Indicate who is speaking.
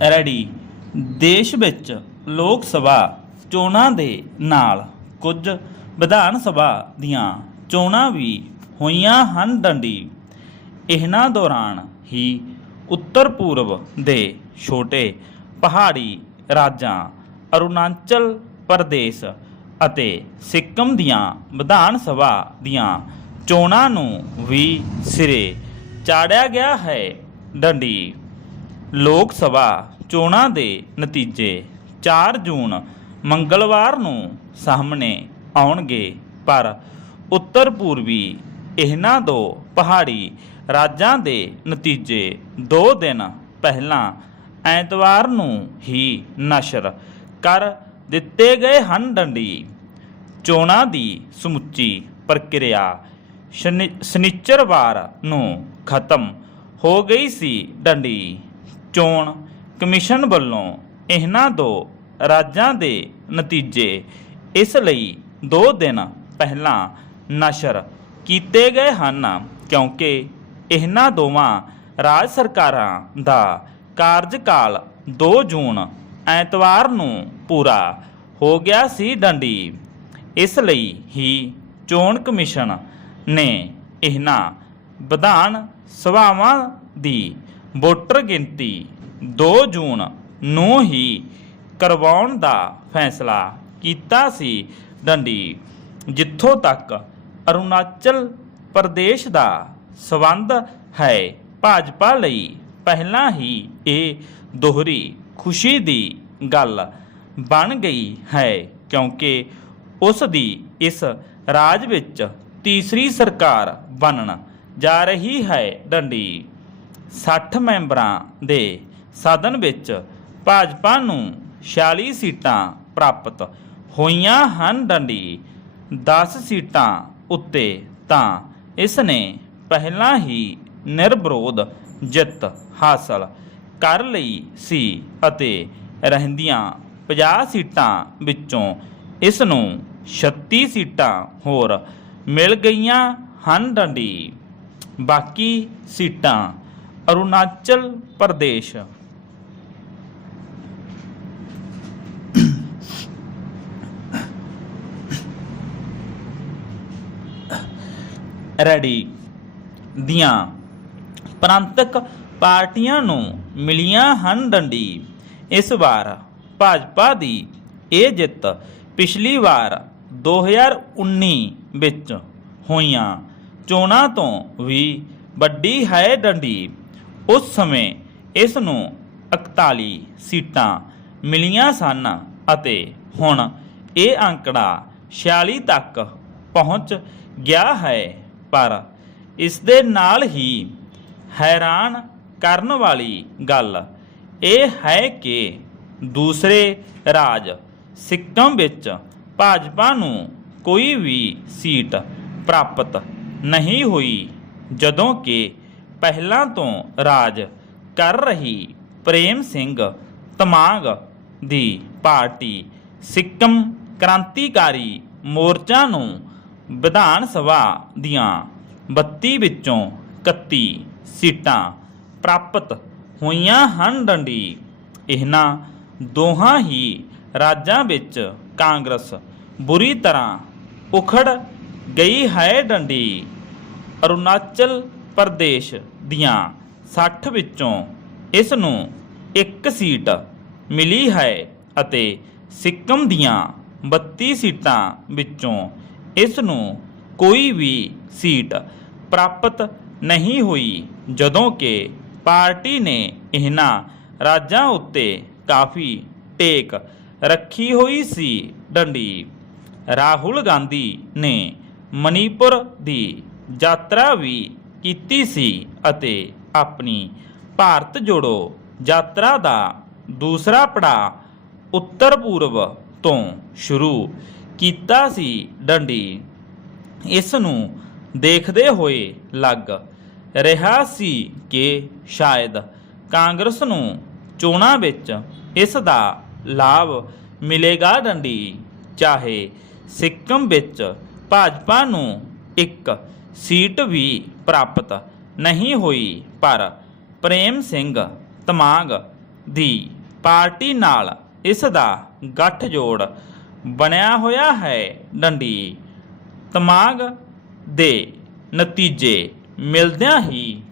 Speaker 1: Ready. ਦੇਸ਼ ਵਿੱਚ ਲੋਕ ਸਭਾ ਚੋਣਾਂ ਦੇ ਨਾਲ ਕੁਝ ਵਿਧਾਨ ਸਭਾ ਦੀਆਂ ਚੋਣਾਂ ਵੀ ਹੋਈਆਂ ਹਨ ਡੰਡੀ। ਇਹਨਾਂ ਦੌਰਾਨ ਹੀ ਉੱਤਰ ਪੂਰਬ ਦੇ ਛੋਟੇ ਪਹਾੜੀ ਰਾਜਾਂ, ਅਰੁਣਾਚਲ ਪ੍ਰਦੇਸ਼ ਅਤੇ ਸਿੱਕਮ ਦੀਆਂ ਵਿਧਾਨ ਸਭਾ ਦੀਆਂ ਚੋਣਾਂ ਨੂੰ ਵੀ ਸਿਰੇ ਚਾੜਿਆ ਗਿਆ ਹੈ ਡੰਡੀ। ਲੋਕ ਸਭਾ ਚੋਣਾਂ ਦੇ ਨਤੀਜੇ 4 ਜੂਨ ਮੰਗਲਵਾਰ ਨੂੰ ਸਾਹਮਣੇ ਆਉਣਗੇ, ਪਰ ਉੱਤਰ ਪੂਰਬੀ ਇਹਨਾਂ ਦੋ ਪਹਾੜੀ ਰਾਜਾਂ ਦੇ ਨਤੀਜੇ 2 ਦਿਨ ਪਹਿਲਾਂ ਐਤਵਾਰ ਨੂੰ ਹੀ ਨਸ਼ਰ ਕਰ ਦਿੱਤੇ ਗਏ ਹਨ। ਡੰਡੀ ਚੋਣਾਂ ਦੀ ਸਮੁੱਚੀ ਪ੍ਰਕਿਰਿਆ ਸ਼ਨੀ- ਸ਼ਨਿਚਰਵਾਰ ਨੂੰ ਖਤਮ ਹੋ ਗਈ ਸੀ। ਡੰਡੀ ਚੋਣ ਕਮਿਸ਼ਨ ਵੱਲੋਂ ਇਹਨਾਂ ਦੋ ਰਾਜਾਂ ਦੇ ਨਤੀਜੇ ਇਸ ਲਈ 2 ਦਿਨ ਪਹਿਲਾਂ ਨਸ਼ਰ ਕੀਤੇ ਗਏ ਹਨ ਕਿਉਂਕਿ ਇਹਨਾਂ ਦੋਵਾਂ ਰਾਜ ਸਰਕਾਰਾਂ ਦਾ ਕਾਰਜਕਾਲ 2 ਜੂਨ, ਐਤਵਾਰ ਨੂੰ ਪੂਰਾ ਹੋ ਗਿਆ ਸੀ ਡੰਡੀ। ਇਸ ਲਈ ਹੀ ਚੋਣ ਕਮਿਸ਼ਨ ਨੇ ਇਹਨਾਂ ਵਿਧਾਨ ਸਭਾਵਾਂ ਦੀ ਵੋਟਰ ਗਿਣਤੀ 2 ਜੂਨ ਨੂੰ ਹੀ ਕਰਵਾਉਣ ਦਾ ਫੈਸਲਾ ਕੀਤਾ ਸੀ ਡੰਡੀ ਜਿੱਥੋਂ ਤੱਕ ਅਰੁਣਾਚਲ ਪ੍ਰਦੇਸ਼ ਦਾ ਸਬੰਧ ਹੈ, ਭਾਜਪਾ ਲਈ ਪਹਿਲਾਂ ਹੀ ਇਹ ਦੋਹਰੀ ਖੁਸ਼ੀ ਦੀ ਗੱਲ ਬਣ ਗਈ ਹੈ, ਕਿਉਂਕਿ ਉਸ ਦੀ ਇਸ ਰਾਜ ਵਿੱਚ ਤੀਸਰੀ ਸਰਕਾਰ ਬਣਨ ਜਾ ਰਹੀ ਹੈ ਡੰਡੀ 60 ਮੈਂਬਰਾਂ ਦੇ ਸਦਨ ਵਿੱਚ ਭਾਜਪਾ ਨੂੰ 46 ਸੀਟਾਂ ਪ੍ਰਾਪਤ ਹੋਈਆਂ ਹਨ ਡੰਡੀ। 10 ਸੀਟਾਂ ਉੱਤੇ ਤਾਂ ਇਸ ਨੇ ਪਹਿਲਾਂ ਹੀ ਨਿਰਵਿਰੋਧ ਜਿੱਤ ਹਾਸਲ ਕਰ ਲਈ ਸੀ ਅਤੇ ਰਹਿੰਦੀਆਂ 50 ਸੀਟਾਂ ਵਿੱਚੋਂ ਇਸ ਨੂੰ 36 ਸੀਟਾਂ ਹੋਰ ਮਿਲ ਗਈਆਂ ਹਨ ਡੰਡੀ। ਬਾਕੀ ਸੀਟਾਂ ਅਰੁਣਾਚਲ ਪ੍ਰਦੇਸ਼। ਰੈਡੀ। ਦੀਆਂ ਪ੍ਰਾਂਤਕ ਪਾਰਟੀਆਂ ਨੂੰ ਮਿਲੀਆਂ ਹਨ ਡੰਡੀ। ਇਸ ਵਾਰ ਭਾਜਪਾ ਦੀ ਇਹ ਜਿੱਤ ਪਿਛਲੀ ਵਾਰ 2019 ਵਿੱਚ ਹੋਈਆਂ। ਚੋਣਾਂ ਤੋਂ ਵੀ ਵੱਡੀ ਹੈ ਡੰਡੀ। ਉਸ ਸਮੇਂ ਇਸ ਨੂੰ 41 ਸੀਟਾਂ ਮਿਲੀਆਂ ਸਨ ਅਤੇ ਹੁਣ ਇਹ ਅੰਕੜਾ 46 ਤੱਕ ਪਹੁੰਚ ਗਿਆ ਹੈ। ਪਰ ਇਸ ਦੇ ਨਾਲ ਹੀ ਹੈਰਾਨ ਕਰਨ ਵਾਲੀ ਗੱਲ ਇਹ ਹੈ ਕਿ ਦੂਸਰੇ ਰਾਜ ਸਿੱਕਮ ਵਿੱਚ ਭਾਜਪਾ ਨੂੰ ਕੋਈ ਵੀ ਸੀਟ ਪ੍ਰਾਪਤ ਨਹੀਂ ਹੋਈ, ਜਦੋਂ ਕਿ ਪਹਿਲਾਂ ਤੋਂ ਰਾਜ ਕਰ ਰਹੀ ਪ੍ਰੇਮ ਸਿੰਘ ਤਮਾਂਗ ਦੀ ਪਾਰਟੀ ਸਿੱਕਮ ਕ੍ਰਾਂਤੀਕਾਰੀ ਮੋਰਚਾ ਨੂੰ ਵਿਧਾਨ ਸਭਾ ਦੀਆਂ 32 ਵਿੱਚੋਂ 31 ਸੀਟਾਂ ਪ੍ਰਾਪਤ ਹੋਈਆਂ ਹਨ ਡੰਡੀ। ਇਹਨਾਂ ਦੋਹਾਂ ਹੀ ਰਾਜਾਂ ਵਿੱਚ ਕਾਂਗਰਸ ਬੁਰੀ ਤਰ੍ਹਾਂ ਉਖੜ ਗਈ ਹੈ ਡੰਡੀ। ਅਰੁਣਾਚਲ ਪ੍ਰਦੇਸ਼ ਦੀਆਂ 60 ਵਿੱਚੋਂ ਇਸ ਨੂੰ ਇੱਕ ਸੀਟ ਮਿਲੀ ਹੈ ਅਤੇ ਸਿੱਕਮ ਦੀਆਂ 32 ਸੀਟਾਂ ਵਿੱਚੋਂ ਇਸ ਨੂੰ ਕੋਈ ਵੀ ਸੀਟ ਪ੍ਰਾਪਤ ਨਹੀਂ ਹੋਈ, ਜਦੋਂ ਕਿ ਪਾਰਟੀ ਨੇ ਇਹਨਾਂ ਰਾਜਾਂ ਉੱਤੇ ਕਾਫੀ ਟੇਕ ਰੱਖੀ ਹੋਈ ਸੀ। ਡੰਡੀ ਰਾਹੁਲ ਗਾਂਧੀ ਨੇ ਮਣੀਪੁਰ ਦੀ ਯਾਤਰਾ ਵੀ ਕੀਤੀ ਸੀ ਅਤੇ ਆਪਣੀ ਭਾਰਤ ਜੋੜੋ ਯਾਤਰਾ ਦਾ ਦੂਸਰਾ ਪੜਾਅ ਉੱਤਰ ਪੂਰਬ ਤੋਂ ਸ਼ੁਰੂ ਕੀਤਾ ਸੀ ਡੰਡੀ। ਇਸ ਨੂੰ ਦੇਖਦੇ ਹੋਏ ਲੱਗ ਰਿਹਾ ਸੀ ਕਿ ਸ਼ਾਇਦ ਕਾਂਗਰਸ ਨੂੰ ਚੋਣਾਂ ਵਿੱਚ ਇਸ ਦਾ ਲਾਭ ਮਿਲੇਗਾ ਡੰਡੀ, ਚਾਹੇ ਸਿੱਕਮ ਵਿੱਚ ਭਾਜਪਾ ਨੂੰ ਇੱਕ ਸੀਟ ਵੀ ਪ੍ਰਾਪਤ ਨਹੀਂ ਹੋਈ, ਪਰ ਪ੍ਰੇਮ ਸਿੰਘ ਤਮਾਂਗ ਦੀ ਪਾਰਟੀ ਨਾਲ ਇਸ ਦਾ ਗੱਠਜੋੜ ਬਣਿਆ ਹੋਇਆ ਹੈ। ਡੰਡੀ ਤਮਾਂਗ ਦੇ ਨਤੀਜੇ ਮਿਲਦਿਆਂ ਹੀ